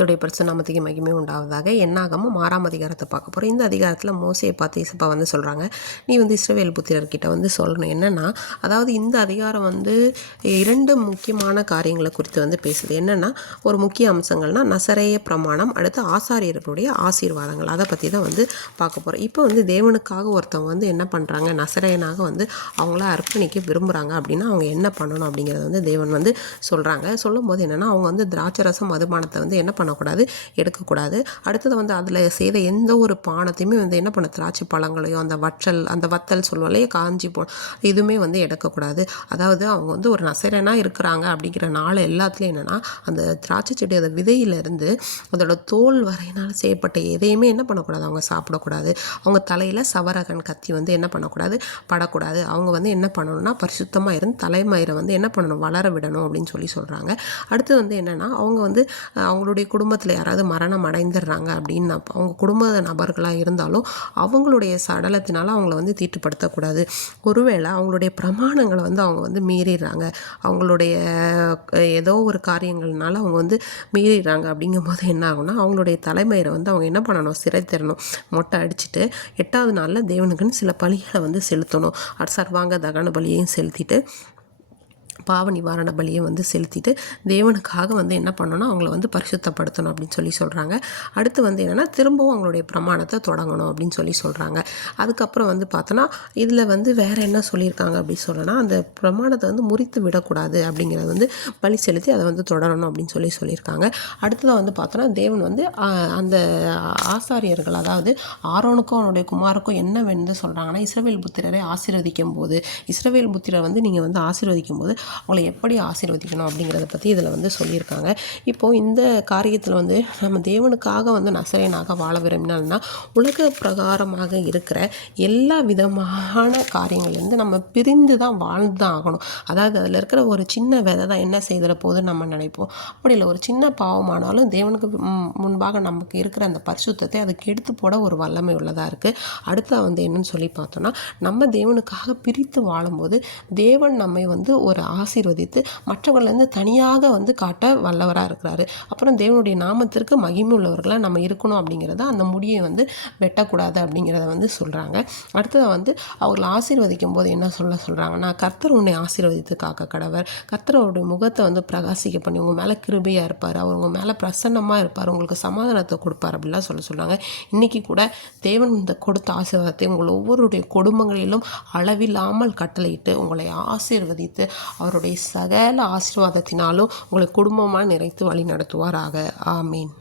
கர்த்தருடைய பரிசுத்த நாமத்துக்கு மகிமை உண்டாவதாக. என்னாகமம் 6ஆம் அதிகாரத்தை பார்க்க போகிறோம். இந்த அதிகாரத்தில் மோசேயை பார்த்து இசப்பா சொல்கிறாங்க, நீ இஸ்ரவேல் புத்திரர்கிட்ட சொல்லணும். என்னென்னா, அதாவது இந்த அதிகாரம் 2 முக்கியமான காரியங்களை குறித்து பேசுது. என்னென்னா, ஒரு முக்கிய அம்சங்கள்னால் நசரேய பிரமாணம், அடுத்து ஆசாரியர்களுடைய ஆசீர்வாதங்கள், அதை பற்றி தான் பார்க்க போகிறோம். இப்போ தேவனுக்காக ஒருத்தவங்க என்ன பண்ணுறாங்க, நசரேயனாக அவங்கள அர்ப்பணிக்க விரும்புகிறாங்க அப்படின்னா அவங்க என்ன பண்ணணும் அப்படிங்கிறத தேவன் சொல்கிறாங்க. சொல்லும் போது என்னென்னா, அவங்க திராட்சரசம் மதுபானத்தை என்ன பண்ணக்கூடாது, எடுக்கக்கூடாது. அடுத்தது அதில் செய்த எந்த ஒரு பானத்தையுமே என்ன பண்ண, திராட்சை பழங்களையோ அந்த வத்தல் சொல்லுவாலே காஞ்சி இதுவுமே எடுக்கக்கூடாது. அதாவது அவங்க ஒரு நசரேயனாக இருக்கிறாங்க அப்படிங்கிற நாள் எல்லாத்துலேயும் என்னென்னா, அந்த திராட்சை செடி அந்த விதையிலேருந்து அதோட தோல் வரையினால் செய்யப்பட்ட எதையுமே என்ன பண்ணக்கூடாது, அவங்க சாப்பிடக்கூடாது. அவங்க தலையில் சவரகன் கத்தி என்ன பண்ணக்கூடாது, படக்கூடாது. அவங்க என்ன பண்ணணும்னா, பரிசுத்தமாக இருந்து தலைமயிரை என்ன பண்ணணும், வளர விடணும் அப்படின்னு சொல்கிறாங்க. அடுத்து என்னென்னா, அவங்க அவங்களுடைய குடும்பத்தில் யாராவது மரணம் அடைந்துடுறாங்க அப்படின்னு அவங்க குடும்ப நபர்களாக இருந்தாலும் அவங்களுடைய சடலத்தினால அவங்கள தீட்டுப்படுத்தக்கூடாது. ஒருவேளை அவங்களுடைய பிரமாணங்களை அவங்க மீறிடுறாங்க, அவங்களுடைய ஏதோ ஒரு காரியங்கள்னால அவங்க மீறிடுறாங்க. அப்படிங்கும் போது என்ன ஆகும்னா, அவங்களுடைய தலைமையை அவங்க என்ன பண்ணணும், சிறை தரணும். மொட்டை அடிச்சுட்டு 8ஆவது நாளில் தேவனுக்குன்னு சில பலிகளை செலுத்தணும். சர்வாங்க தகன பலியையும் செலுத்திட்டு பாவ நிவாரண பலியை செலுத்திட்டு தேவனுக்காக என்ன பண்ணணும், அவங்கள பரிசுத்தப்படுத்தணும் அப்படின்னு சொல்கிறாங்க. அடுத்து என்னென்னா, திரும்பவும் அவங்களுடைய பிரமாணத்தை தொடங்கணும் அப்படின்னு சொல்கிறாங்க. அதுக்கப்புறம் பார்த்தோன்னா இதில் வேறு என்ன சொல்லியிருக்காங்க அப்படின்னு சொல்லனா, அந்த பிரமாணத்தை முறித்து விடக்கூடாது அப்படிங்கிறது பலி செலுத்தி அதை தொடரணும் அப்படின்னு சொல்லியிருக்காங்க. அடுத்ததாக பார்த்தோன்னா தேவன் அந்த ஆசாரியர்கள், அதாவது ஆரோனுக்கும் அவனுடைய குமாருக்கும் என்ன வேணும்னு சொல்கிறாங்கன்னா, இஸ்ரவேல் புத்திரரை ஆசீர்வதிக்கும் போது, இஸ்ரவேல் புத்திரரை நீங்கள் ஆசீர்வதிக்கும் போது அவங்களை எப்படி ஆசீர்வதிக்கணும் அப்படிங்கிறத பற்றி இதில் சொல்லியிருக்காங்க. இப்போது இந்த காரியத்தில் நம்ம தேவனுக்காக நசரேயனாக வாழ விரும்பினால்னா, உலக பிரகாரமாக இருக்கிற எல்லா விதமான காரியங்கள்லேருந்து நம்ம பிரிந்து தான் வாழ்ந்து தான் ஆகணும். அதாவது அதில் இருக்கிற ஒரு சின்ன விதை தான் என்ன செய்திட போதுன்னு நம்ம நினைப்போம். அப்படி இல்லை, ஒரு சின்ன பாவமானாலும் தேவனுக்கு முன்பாக நமக்கு இருக்கிற அந்த பரிசுத்தத்தை அதுக்கு எடுத்து போட ஒரு வல்லமை உள்ளதாக இருக்குது. அடுத்த என்னன்னு சொல்லி பார்த்தோன்னா, நம்ம தேவனுக்காக பிரித்து வாழும்போது தேவன் நம்மை ஒரு ஆசீர்வதித்து மற்றவர்கள்லேருந்து தனியாக காட்ட வல்லவராக இருக்கிறாரு. அப்புறம் தேவனுடைய நாமத்திற்கு மகிமை உள்ளவர்களாக நம்ம இருக்கணும் அப்படிங்கிறத, அந்த முடியை வெட்டக்கூடாது அப்படிங்கிறத சொல்கிறாங்க. அடுத்தது அவர்களை ஆசீர்வதிக்கும் போது என்ன சொல்கிறாங்கன்னா, கர்த்தர் உன்னை ஆசீர்வதித்து காக்க கடவர், கர்த்தரோடைய முகத்தை பிரகாசிக்க பண்ணி உங்கள் மேலே கிருபையாக இருப்பார், அவர் உங்கள் மேலே பிரசன்னமாக இருப்பார், உங்களுக்கு சமாதானத்தை கொடுப்பார் அப்படிலாம் சொல்கிறாங்க. இன்றைக்கி கூட தேவன் கொடுத்த ஆசீர்வாதத்தை உங்கள் ஒவ்வொருடைய குடும்பங்களிலும் அளவில்லாமல் கட்டளையிட்டு உங்களை ஆசீர்வதித்து அவருடைய சகல ஆசீர்வாதத்தினாலும் உங்களை குடும்பமாக நிறைத்து வழி நடத்துவாராக. ஆமீன்.